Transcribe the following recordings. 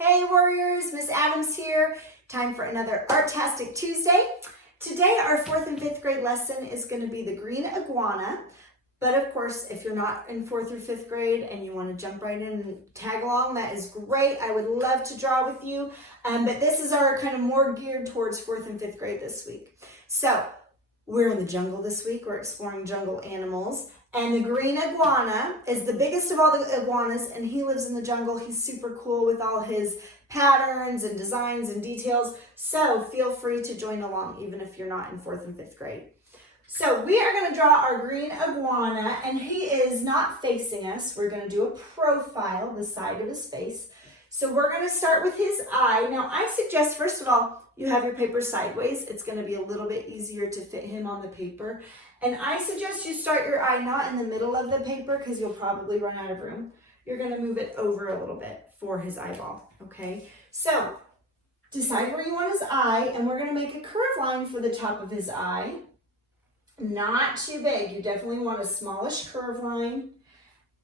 Hey warriors, Miss Adams here. Time for another Artastic Tuesday. Today our 4th and 5th grade lesson is going to be the green iguana. But of course, if you're not in 4th or 5th grade and you want to jump right in and tag along, that is great. I would love to draw with you. But this is our kind of more geared towards 4th and 5th grade this week. So we're in the jungle this week. We're exploring jungle animals. And the green iguana is the biggest of all the iguanas, and he lives in the jungle. He's super cool with all his patterns and designs and details. So feel free to join along, even if you're not in 4th and 5th grade. So we are going to draw our green iguana, and he is not facing us. We're going to do a profile, the side of his face. So we're going to start with his eye. Now I suggest, first of all, you have your paper sideways. It's going to be a little bit easier to fit him on the paper. And I suggest you start your eye not in the middle of the paper because you'll probably run out of room. You're going to move it over a little bit for his eyeball, okay? So decide where you want his eye, and we're going to make a curve line for the top of his eye. Not too big. You definitely want a smallish curve line.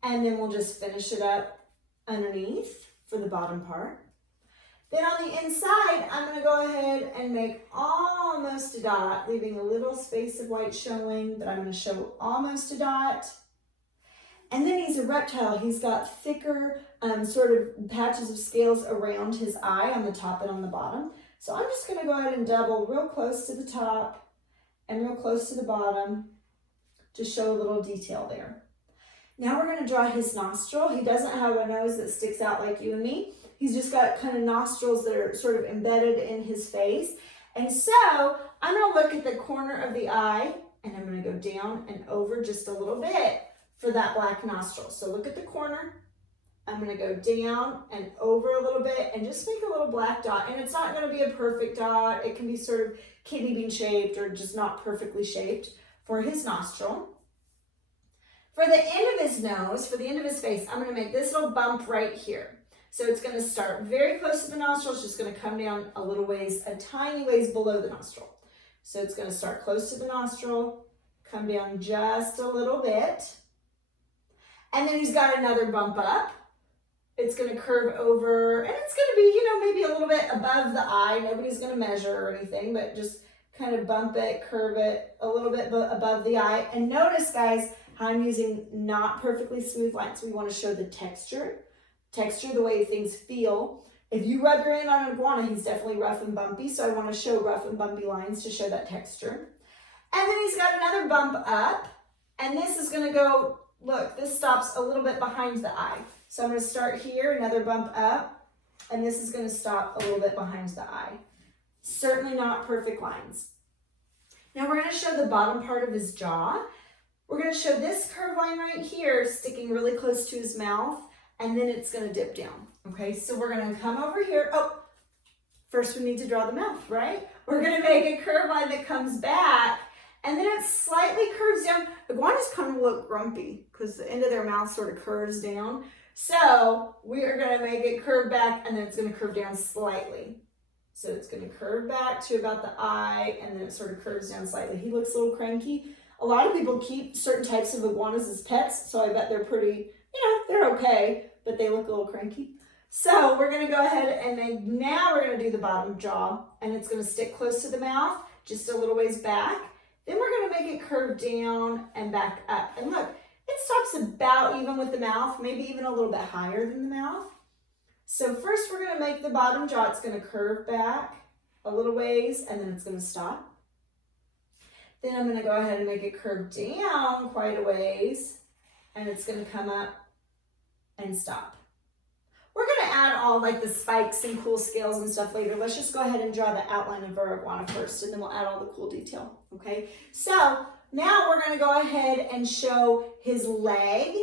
And then we'll just finish it up underneath for the bottom part. Then on the inside, I'm going to go ahead and make almost a dot, leaving a little space of white showing, but I'm going to show almost a dot. And then he's a reptile. He's got thicker sort of patches of scales around his eye on the top and on the bottom. So I'm just going to go ahead and double real close to the top and real close to the bottom to show a little detail there. Now we're going to draw his nostril. He doesn't have a nose that sticks out like you and me. He's just got kind of nostrils that are sort of embedded in his face. And so I'm going to look at the corner of the eye, and I'm going to go down and over just a little bit for that black nostril. So look at the corner. I'm going to go down and over a little bit and just make a little black dot. And it's not going to be a perfect dot. It can be sort of kidney bean shaped or just not perfectly shaped for his nostril. For the end of his nose, for the end of his face, I'm going to make this little bump right here. So it's going to start very close to the nostril. It's just going to come down a little ways, a tiny ways below the nostril. So it's going to start close to the nostril, come down just a little bit. And then he's got another bump up. It's going to curve over, and it's going to be, maybe a little bit above the eye. Nobody's going to measure or anything, but just kind of bump it, curve it a little bit above the eye. And notice, guys, how I'm using not perfectly smooth lines. We want to show the texture, the way things feel. If you rub your hand on an iguana, he's definitely rough and bumpy, so I want to show rough and bumpy lines to show that texture. And then he's got another bump up, and this is going to go, look, this stops a little bit behind the eye. So I'm going to start here, another bump up, and this is going to stop a little bit behind the eye. Certainly not perfect lines. Now we're going to show the bottom part of his jaw. We're going to show this curve line right here sticking really close to his mouth, and then it's going to dip down. Okay, so we're going to come over here. Oh, first we need to draw the mouth, right? We're going to make a curve line that comes back, and then it slightly curves down. Iguanas kind of look grumpy because the end of their mouth sort of curves down. So we are going to make it curve back, and then it's going to curve down slightly. So it's going to curve back to about the eye, and then it sort of curves down slightly. He looks a little cranky. A lot of people keep certain types of iguanas as pets, so I bet they're pretty, they're okay, but they look a little cranky. So we're going to go ahead and now we're going to do the bottom jaw, and it's going to stick close to the mouth, just a little ways back. Then we're going to make it curve down and back up. And look, it stops about even with the mouth, maybe even a little bit higher than the mouth. So first we're going to make the bottom jaw. It's going to curve back a little ways, and then it's going to stop. Then I'm going to go ahead and make it curve down quite a ways, and it's going to come up and stop. We're going to add all like the spikes and cool scales and stuff later. Let's just go ahead and draw the outline of our iguana first, and then we'll add all the cool detail, okay? So now we're going to go ahead and show his leg,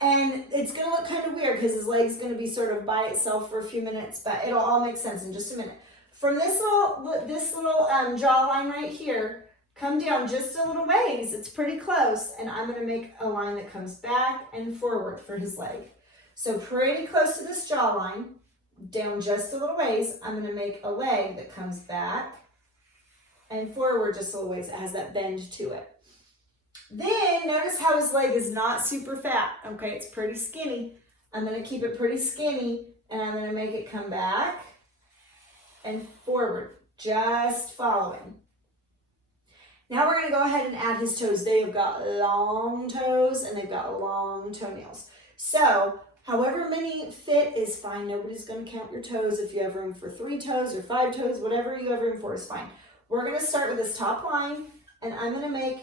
and it's going to look kind of weird because his leg's going to be sort of by itself for a few minutes, but it'll all make sense in just a minute. From this little jawline right here, come down just a little ways. It's pretty close, and I'm going to make a line that comes back and forward for his leg. So pretty close to this jawline, down just a little ways, I'm going to make a leg that comes back and forward just a little ways. It has that bend to it. Then notice how his leg is not super fat. Okay, it's pretty skinny. I'm going to keep it pretty skinny, and I'm going to make it come back and forward, just following. Now we're going to go ahead and add his toes. They've got long toes and they've got long toenails. So however many fit is fine. Nobody's going to count your toes. If you have room for 3 toes or 5 toes, whatever you have room for is fine. We're going to start with this top line, and I'm going to make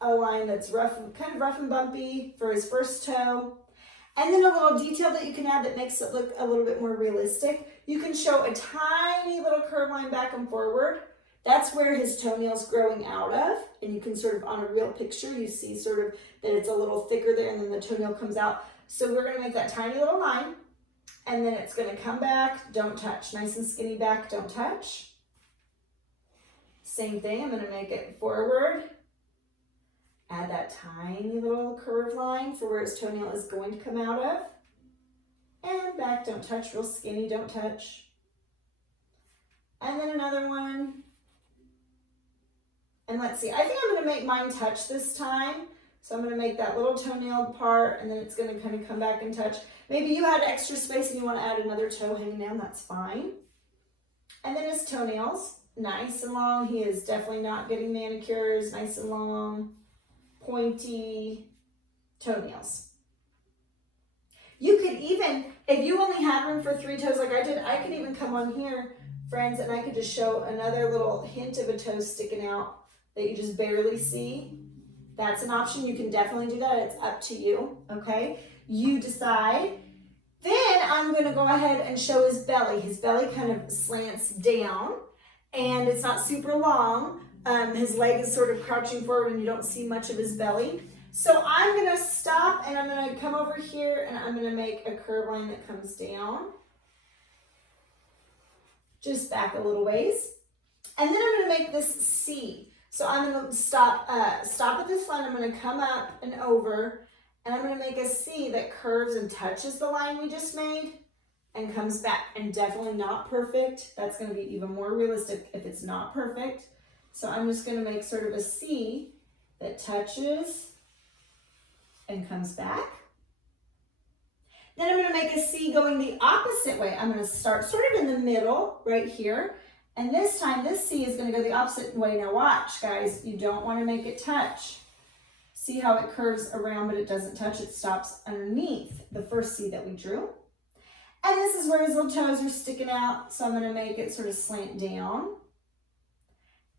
a line that's kind of rough and bumpy for his first toe. And then a little detail that you can add that makes it look a little bit more realistic. You can show a tiny little curve line back and forward. That's where his toenail's growing out of. And you can sort of, on a real picture, you see sort of that it's a little thicker there and then the toenail comes out. So we're going to make that tiny little line. And then it's going to come back, don't touch. Nice and skinny back, don't touch. Same thing, I'm going to make it forward. Add that tiny little curve line for where his toenail is going to come out of. And back, don't touch, real skinny, don't touch. And then another one. And let's see, I think I'm going to make mine touch this time. So I'm going to make that little toenail part, and then it's going to kind of come back and touch. Maybe you had extra space and you want to add another toe hanging down, that's fine. And then his toenails, nice and long. He is definitely not getting manicures, nice and long, pointy toenails. You could even, if you only had room for 3 toes like I did, I could even come on here, friends, and I could just show another little hint of a toe sticking out that you just barely see. That's an option. You can definitely do that. It's up to you, okay? You decide. Then I'm going to go ahead and show his belly. His belly kind of slants down, and it's not super long. His leg is sort of crouching forward, and you don't see much of his belly. So I'm going to stop, and I'm going to come over here, and I'm going to make a curve line that comes down. Just back a little ways. And then I'm going to make this C. So I'm going to stop at this line. I'm going to come up and over, and I'm going to make a C that curves and touches the line we just made and comes back. And definitely not perfect. That's going to be even more realistic if it's not perfect. So I'm just going to make sort of a C that touches and comes back. Then I'm going to make a C going the opposite way. I'm going to start sort of in the middle right here. And this time, this C is going to go the opposite way. Now watch, guys. You don't want to make it touch. See how it curves around, but it doesn't touch. It stops underneath the first C that we drew. And this is where his little toes are sticking out. So I'm going to make it sort of slant down.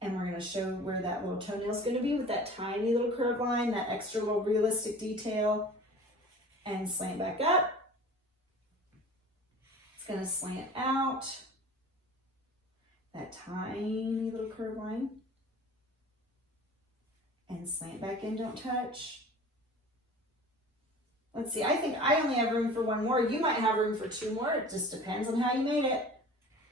And we're going to show where that little toenail is going to be with that tiny little curve line, that extra little realistic detail. And slant back up. It's going to slant out. That tiny little curve line. And slant back in, don't touch. Let's see, I think I only have room for 1 more. You might have room for 2 more. It just depends on how you made it.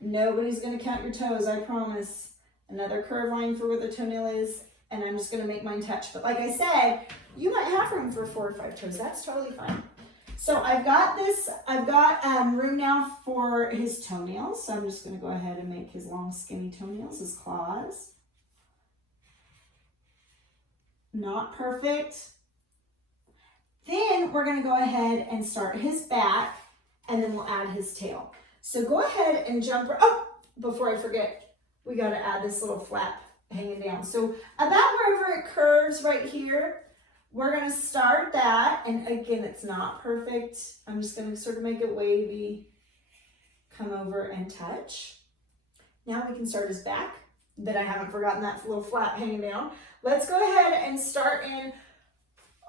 Nobody's going to count your toes, I promise. Another curve line for where the toenail is, and I'm just going to make mine touch. But like I said, you might have room for 4 or 5 toes. That's totally fine. So I've got room now for his toenails. So I'm just going to go ahead and make his long skinny toenails, his claws. Not perfect. Then we're going to go ahead and start his back, and then we'll add his tail. So go ahead and jump. Oh, before I forget, we got to add this little flap hanging down. So about wherever it curves right here, we're going to start that, and again, it's not perfect. I'm just going to sort of make it wavy, come over and touch. Now we can start his back, that I haven't forgotten that little flap hanging down. Let's go ahead and start in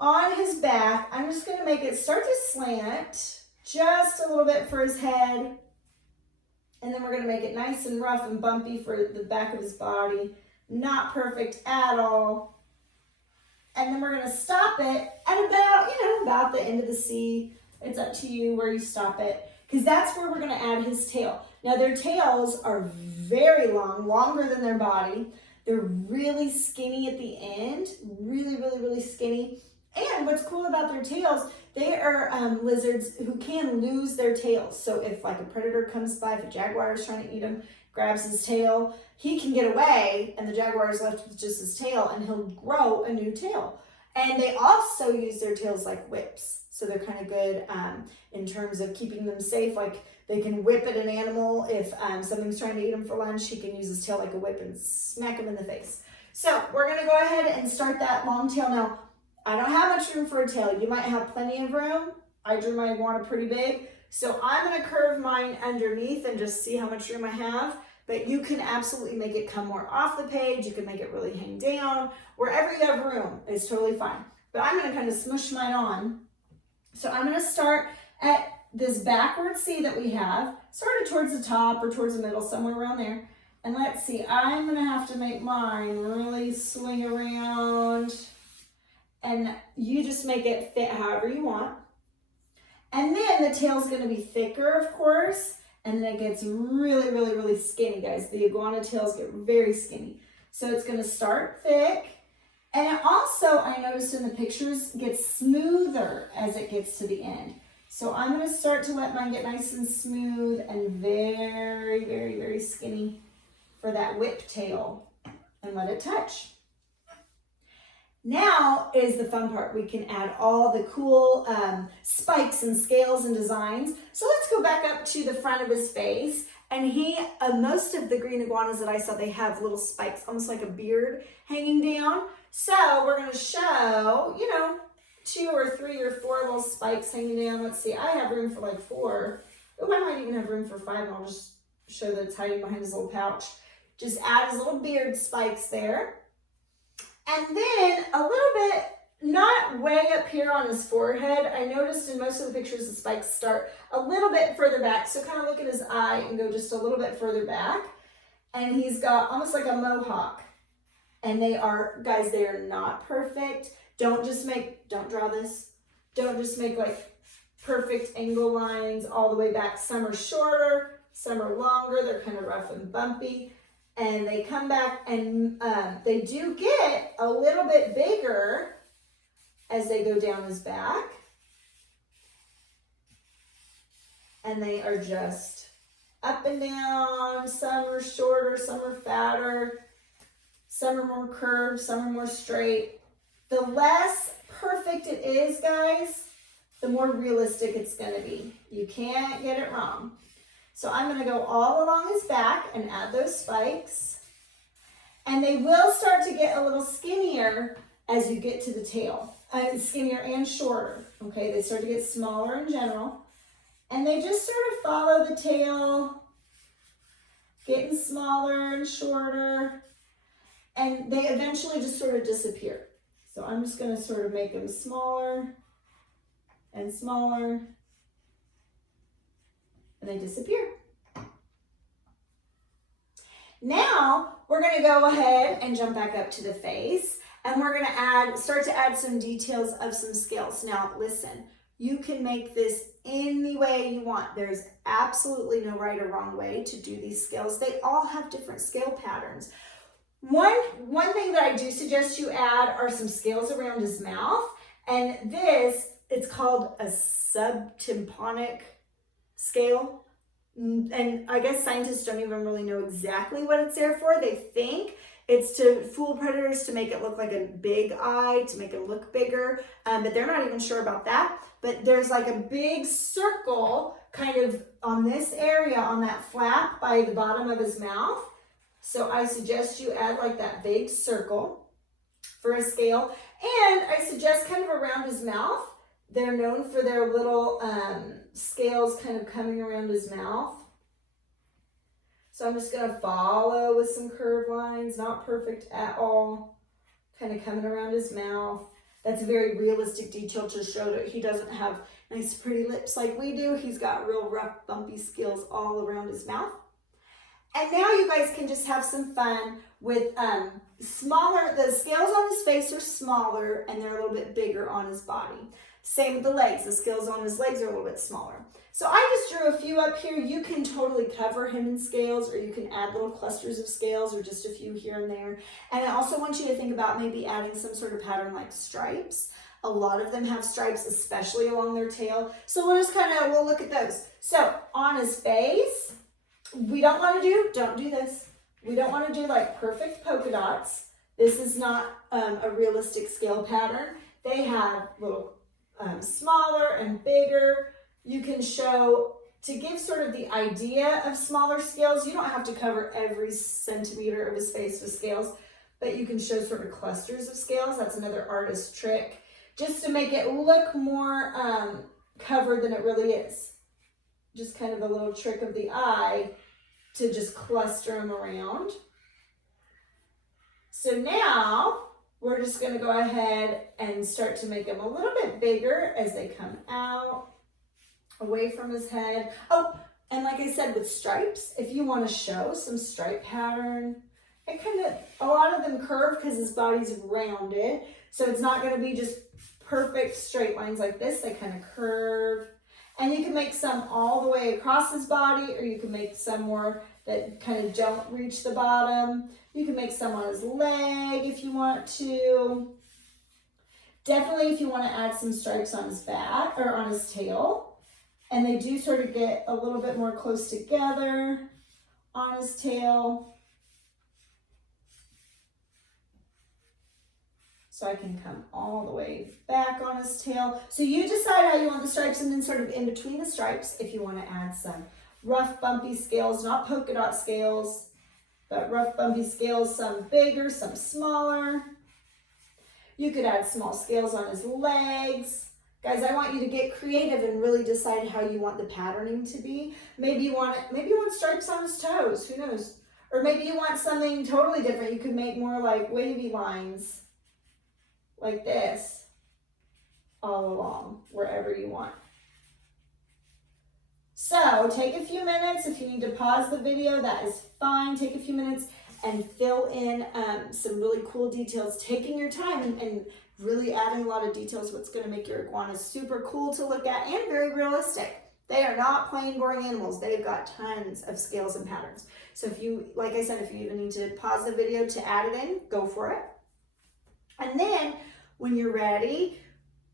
on his back. I'm just going to make it start to slant just a little bit for his head, and then we're going to make it nice and rough and bumpy for the back of his body. Not perfect at all. And then we're going to stop it at about the end of the C. It's up to you where you stop it, because that's where we're going to add his tail. Now their tails are very long, longer than their body. They're really skinny at the end, really, really, really skinny. And what's cool about their tails, they are lizards who can lose their tails. So if like a predator comes by, if a jaguar is trying to eat him, grabs his tail, he can get away, and the jaguar is left with just his tail, and he'll grow a new tail. And they also use their tails like whips. So they're kind of good in terms of keeping them safe. Like They can whip at an animal. If something's trying to eat him for lunch, he can use his tail like a whip and smack him in the face. So we're gonna go ahead and start that long tail. Now, I don't have much room for a tail. You might have plenty of room. I drew my iguana pretty big. So I'm gonna curve mine underneath and just see how much room I have. But you can absolutely make it come more off the page. You can make it really hang down. Wherever you have room is totally fine. But I'm gonna kind of smush mine on. So I'm gonna start at this backward C that we have, sort of towards the top or towards the middle, somewhere around there. And let's see, I'm gonna have to make mine really swing around, and you just make it fit however you want. And then the tail's gonna be thicker, of course, and then it gets really, really, really skinny, guys. The iguana tails get very skinny. So it's gonna start thick, and it also, I noticed in the pictures, gets smoother as it gets to the end. So I'm gonna start to let mine get nice and smooth and very, very, very skinny for that whip tail, and let it touch. Now is the fun part. We can add all the cool spikes and scales and designs. So let's go back up to the front of his face. And most of the green iguanas that I saw, they have little spikes, almost like a beard hanging down. So we're gonna show, 2 or 3 or 4 little spikes hanging down. Let's see, I have room for like 4. Oh, I might even have room for 5, and I'll just show that it's hiding behind his little pouch. Just add his little beard spikes there. And then a little bit, not way up here on his forehead. I noticed in most of the pictures the spikes start a little bit further back. So kind of look at his eye and go just a little bit further back. And he's got almost like a mohawk. And they are, guys, they are not perfect. Don't draw this. Don't just make like perfect angle lines all the way back. Some are shorter, some are longer. They're kind of rough and bumpy. And they come back, and they do get a little bit bigger as they go down his back. And they are just up and down. Some are shorter, some are fatter, some are more curved, some are more straight. The less perfect it is, guys, the more realistic it's gonna be. You can't get it wrong. So I'm gonna go all along his back and add those spikes. And they will start to get a little skinnier as you get to the tail. Skinnier and shorter, okay? They start to get smaller in general. And they just sort of follow the tail, getting smaller and shorter. And they eventually just sort of disappear. So I'm just gonna sort of make them smaller and smaller. And they disappear. Now we're going to go ahead and jump back up to the face, and we're going to start to add some details of some scales. Now listen, you can make this any way you want. There's absolutely no right or wrong way to do these scales. They all have different scale patterns. One thing that I do suggest you add are some scales around his mouth, and it's called a subtympanic scale. And I guess scientists don't even really know exactly what it's there for. They think it's to fool predators, to make it look like a big eye, to make it look bigger, but they're not even sure about that. But there's like a big circle kind of on this area, on that flap by the bottom of his mouth. So I suggest you add like that big circle for a scale. And I suggest kind of around his mouth. They're known for their little scales kind of coming around his mouth. So I'm just going to follow with some curved lines, not perfect at all, kind of coming around his mouth. That's a very realistic detail to show that he doesn't have nice pretty lips like we do. He's got real rough, bumpy scales all around his mouth. And now you guys can just have some fun with the scales on his face are smaller and they're a little bit bigger on his body. Same with the legs. The scales on his legs are a little bit smaller. So I just drew a few up here. You can totally cover him in scales, or you can add little clusters of scales, or just a few here and there. And I also want you to think about maybe adding some sort of pattern like stripes. A lot of them have stripes, especially along their tail. So we'll look at those. So on his face, don't do this. We don't want to do like perfect polka dots. This is not a realistic scale pattern. They have little smaller and bigger. You can show to give sort of the idea of smaller scales. You don't have to cover every centimeter of his face with scales, but you can show sort of clusters of scales. That's another artist trick, just to make it look more covered than it really is. Just kind of a little trick of the eye to just cluster them around. So now we're just going to go ahead and start to make them a little bit bigger as they come out, away from his head. Oh, and like I said, with stripes, if you want to show some stripe pattern, it kind of, a lot of them curve because his body's rounded. So it's not going to be just perfect straight lines like this. They kind of curve. And you can make some all the way across his body, or you can make some more that kind of don't reach the bottom. You can make some on his leg if you want to. Definitely if you want to add some stripes on his back or on his tail. And they do sort of get a little bit more close together on his tail. So I can come all the way back on his tail. So you decide how you want the stripes, and then sort of in between the stripes, if you want to add some rough bumpy scales, not polka dot scales, but rough bumpy scales, some bigger, some smaller. You could add small scales on his legs. Guys, I want you to get creative and really decide how you want the patterning to be. Maybe you want stripes on his toes, who knows? Or maybe you want something totally different. You could make more like wavy lines, like this, all along, wherever you want. So take a few minutes. If you need to pause the video, that is fine. Take a few minutes and fill in some really cool details, taking your time and really adding a lot of details, what's going to make your iguana super cool to look at and very realistic. They are not plain boring animals. They've got tons of scales and patterns. So if you, like I said, if you even need to pause the video to add it in, go for it. And then when you're ready,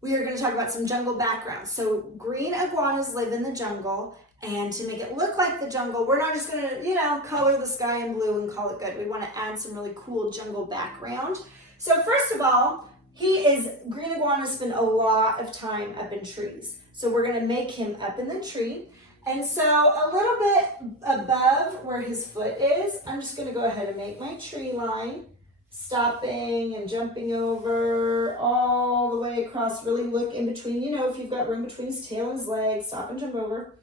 we are going to talk about some jungle backgrounds. So green iguanas live in the jungle, and to make it look like the jungle, we're not just going to, color the sky in blue and call it good. We want to add some really cool jungle background. So first of all, green iguanas spend a lot of time up in trees. So we're going to make him up in the tree. And so a little bit above where his foot is, I'm just going to go ahead and make my tree line, stopping and jumping over all the way across. Really look in between, if you've got room between his tail and his legs, stop and jump over.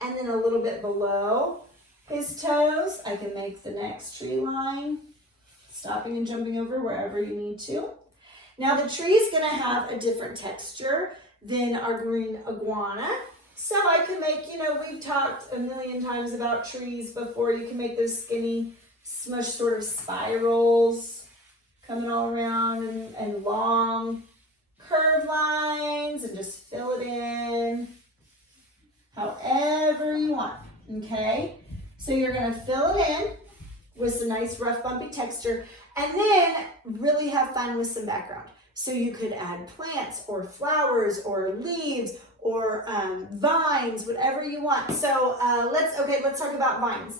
And then a little bit below his toes, I can make the next tree line, stopping and jumping over wherever you need to. Now the tree is going to have a different texture than our green iguana. So I can make, we've talked a million times about trees before. You can make those skinny, smush sort of spirals coming all around, and long curved lines, and just fill it in however you want, okay? So you're going to fill it in with some nice rough bumpy texture, and then really have fun with some background. So you could add plants or flowers or leaves or vines, whatever you want. So let's talk about vines.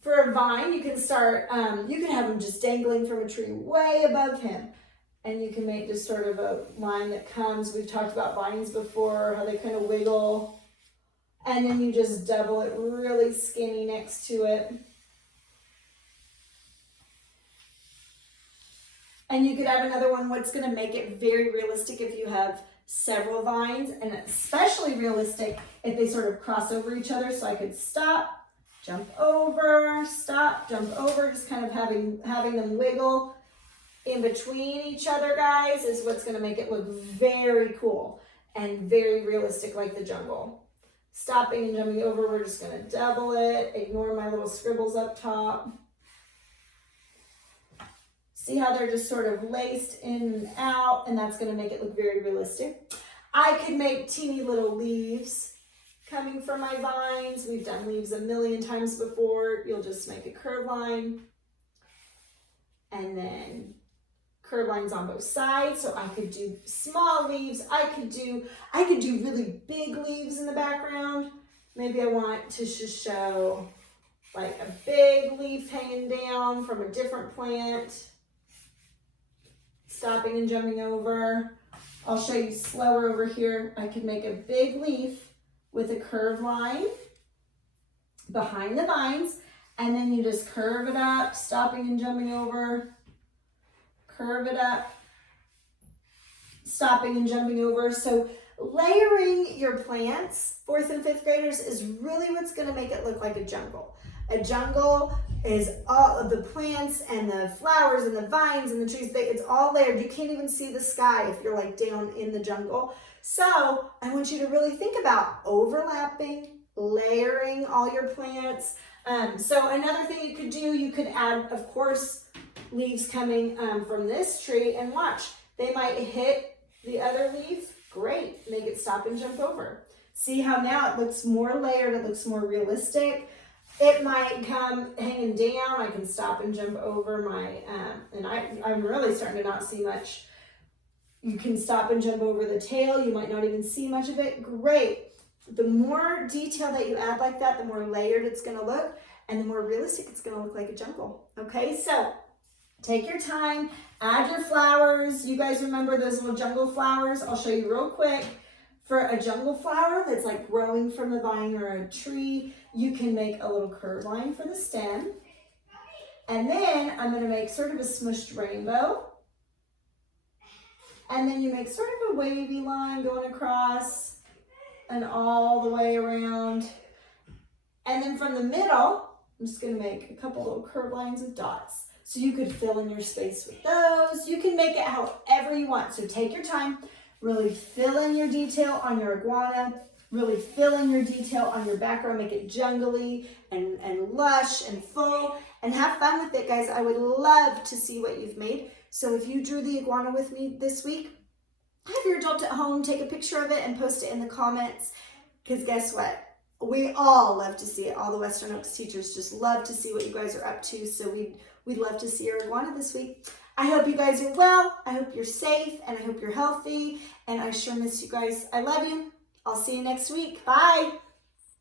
For a vine, you can start, you can have them just dangling from a tree way above him. And you can make just sort of a line that comes. We've talked about vines before, how they kind of wiggle. And then you just double it really skinny next to it. And you could have another one. What's going to make it very realistic if you have several vines, and especially realistic if they sort of cross over each other. So I could stop, jump over, stop, jump over, just kind of having them wiggle in between each other, guys, is what's going to make it look very cool and very realistic, like the jungle. Stopping and jumping over, we're just going to double it. Ignore my little scribbles up top. See how they're just sort of laced in and out, and that's going to make it look very realistic. I could make teeny little leaves coming from my vines. We've done leaves a million times before. You'll just make a curve line and then curve lines on both sides. So I could do small leaves. I could do really big leaves in the background. Maybe I want to just show like a big leaf hanging down from a different plant. Stopping and jumping over. I'll show you slower over here. I could make a big leaf with a curved line behind the vines, and then you just curve it up, stopping and jumping over, curve it up, stopping and jumping over. So layering your plants, 4th and 5th graders, is really what's going to make it look like a jungle. A jungle is all of the plants and the flowers and the vines and the trees. It's all layered. You can't even see the sky if you're like down in the jungle. So I want you to really think about overlapping, layering all your plants. So another thing you could do, you could add, of course, leaves coming from this tree, and watch. They might hit the other leaf. Great. Make it stop and jump over. See how now it looks more layered. It looks more realistic. It might come hanging down. I can stop and jump over my, and I'm really starting to not see much. You can stop and jump over the tail. You might not even see much of it. Great. The more detail that you add like that, the more layered it's going to look, and the more realistic it's going to look like a jungle. Okay, so take your time, add your flowers. You guys remember those little jungle flowers? I'll show you real quick. For a jungle flower that's like growing from a vine or a tree, you can make a little curved line for the stem. And then I'm going to make sort of a smushed rainbow. And then you make sort of a wavy line going across and all the way around. And then from the middle, I'm just going to make a couple little curved lines with dots. So you could fill in your space with those. You can make it however you want. So take your time, really fill in your detail on your iguana, really fill in your detail on your background, make it jungly and lush and full, and have fun with it, guys. I would love to see what you've made. So if you drew the iguana with me this week, have your adult at home take a picture of it and post it in the comments, because guess what? We all love to see it. All the Western Oaks teachers just love to see what you guys are up to. So we'd love to see your iguana this week. I hope you guys are well. I hope you're safe, and I hope you're healthy. And I sure miss you guys. I love you. I'll see you next week. Bye.